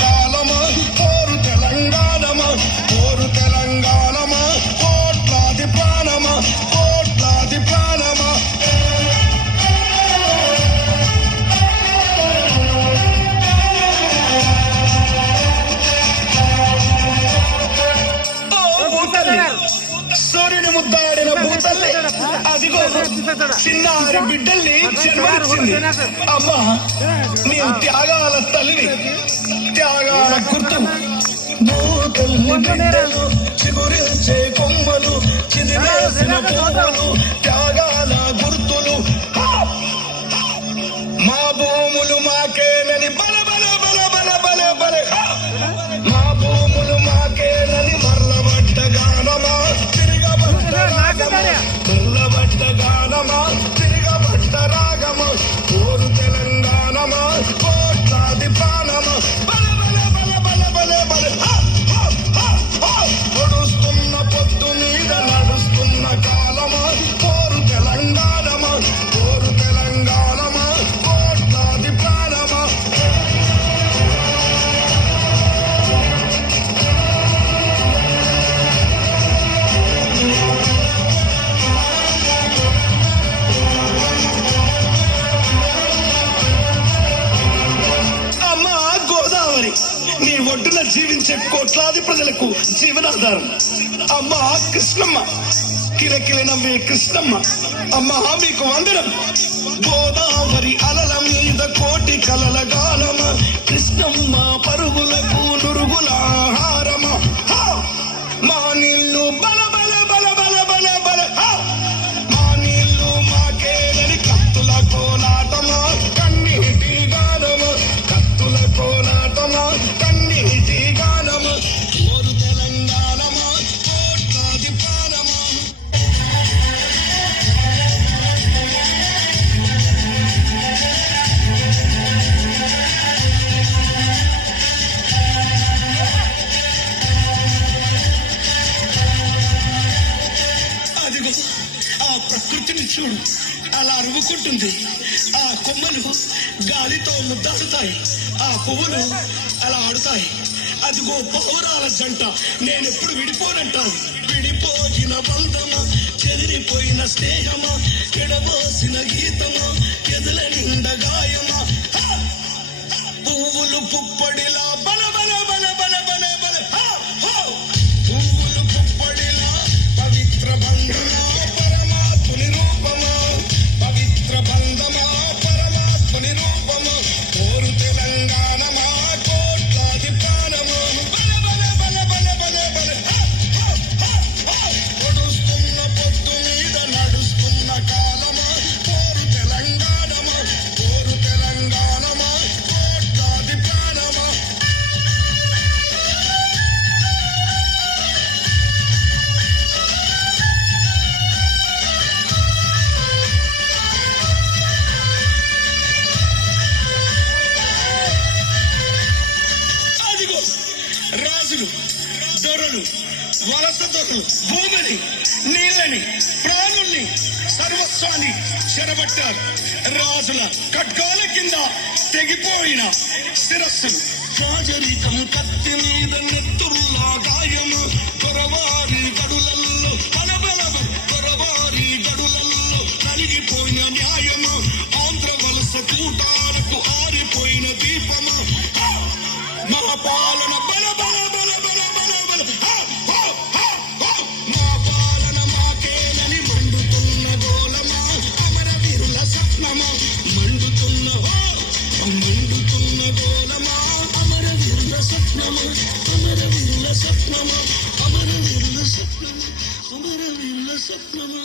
కాలమా కోరు తెలంగాణమా కోరు తెలంగాణమా కోట్లాది ప్రాణమా కోట్లాది ప్రాణమా సూర్యుని ముద్దాడిన భూతల్లి అదిగో చిన్నారి బిడ్డల్ని జన్మనిచ్చింది అమ్మా నీవు త్యాగాల తల్లివి త్యాగాల గుర్తు భూతల్లి బిడ్డలు చిగురించే కొమ్మలు చిదివేసిన పువ్వులు త్యాగాల గుర్తులు మా భూములు మాకేనని బల బల బల బల బల బల మా భూములు మాకేనని మరలబడ్డ గానమా తిరగబడ్డ గానమా తిరగబడ్డ రాగమా కోరు తెలంగాణమా కోట్లాది ప్రాణమా బల బల బల బల బల బల పొడుస్తున్న పొత్తు మీద నడుస్తున్న కాలమా కోరు తెలంగాణమా కోరు తెలంగాణమా కోట్లాది ప్రాణమా నీ ఒడ్డున జీవించే కోట్లాది ప్రజలకు జీవనాధారం అమ్మా కృష్ణమ్మ కిలకిల నవ్వే కృష్ణమ్మ అమ్మా మీకు వందనం గోదావరి అలల మీద కోటి కలల గానమ కృష్ణమ్మ పరుగులకు నురుగుల హారమ మా నీళ్ళు బల బల బల బల బల బల మా నీళ్ళు మాకేనని కత్తుల కోలాటమా కన్నీటి గానమ కత్తుల కోలాటమా కన్నీటి గానమ కోరు తెలంగాణమా కోట్లాది ప్రాణమా అదిగో ఆ ప్రకృతిని చూడు అలా అరువుకుంటుంది ఆ కొమ్మలు గాలితో ముద్దాడుతాయి ఆ పువ్వులు అలా ఆడుతాయి అదిగో పౌరాల జంట నేనెప్పుడు విడిపోనంటాను విడిపోయిన బంధమా చెదిరిపోయిన స్నేహమా ఎడబోసిన గీతమా ఎదుల నిండ గాయమా పువ్వులు పుప్పడిలా బల బల బల బల బల బల పువ్వులు పుప్పడిలా పవిత్ర బంధమా పరమాత్ముని రూపమా పవిత్ర బంధమా పరమాత్ముని రూపమా కోరు తెలంగాణమా కోట్లాది ప్రాణమా బల బల బల బల బల బల పొడుస్తున్న పొత్తు మీద నడుస్తున్న కాలమా కోరు తెలంగాణమా కోరు తెలంగాణమా కోట్లాది ప్రాణమా అదిగో రాజులు దొరలు వలస దొరలు భూమిని నీళ్ళని ప్రాణుల్ని సర్వస్వాన్ని చెరబట్టారు రాజుల ఖడ్గాల కింద తెగిపోయిన శిరస్సులు రాజరికం కత్తి మీద నెత్తుల్లా గాయము దొరవారి గడులల్లో బలబల దొరవారి గడులల్లో నలిగిపోయిన న్యాయము ఆంధ్ర వలస కూటాలకు ఆరిపోయిన దీపము మా పాలన బల బల బల బల బల బల మా పాలన మాకేనని మండుతున్న గోలమా అమరవీరుల స్వప్నమా మండుతున్న గోలమా అమరవీరుల స్వప్నమా అమరవీరుల స్వప్నమా అమరవీరుల స్వప్నమా అమరవీరుల స్వప్నమా